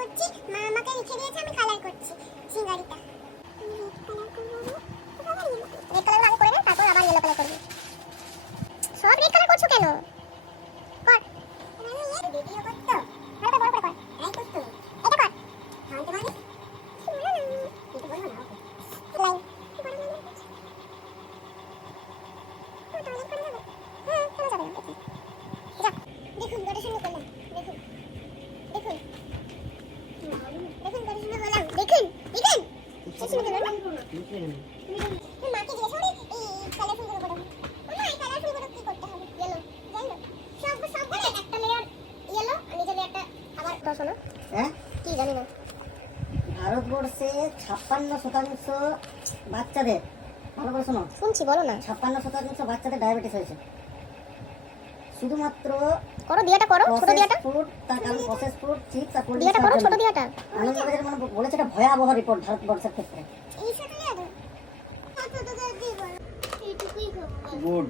করছি, মা আমাকে লিখে দিয়েছে আমি কালার করছি সিঙ্গারিটা। রেড কালার আগে করে নে, তারপর আবার ইয়েলো কালার করবি। সব রেড কালার করছো কেন? কর। আমি এই ভিডিও করতে আরে বড় করে কর। এই করতে এটা কর। হ্যাঁ তো মানে এটা বলবো না। লাইন দেখুন গাড়ি শুরু করলাম। দেখুন দেখুন দেখুন গাড়ি শুরু করলাম। দেখুন দেখুন শুরু করলাম না। মাকে জিজ্ঞেস করি এই কালারফুল করে বড় না, এই কালারফুল করে কি করতে হবে? ইয়েলো ইয়েলো সব করে একটা লেয়ার ইয়েলো আর নিচে লেয়ারটা আবার তো শোনো। হ্যাঁ কি জানি না। ভারতবর্ষে 56% বাচ্চাদের, ভালো করে শোনো, শুনছি বলো না। 56% বাচ্চাদের ডায়াবেটিস হয়েছে। শুধুমাত্র করো দিয়াটা করো, ছোট দিয়াটা ফুড, তার কারণ প্রসেস ফুড, চিপস আর কোল্ড দিয়াটা করো, ছোট দিয়াটা। আনন্দবাজার মানে বলেছে এটা ভয়াবহ রিপোর্ট ভারতবর্ষের ক্ষেত্রে। এই ছোট দিয়াটা কত টাকা দিব? এইটুকুই করব। গুড।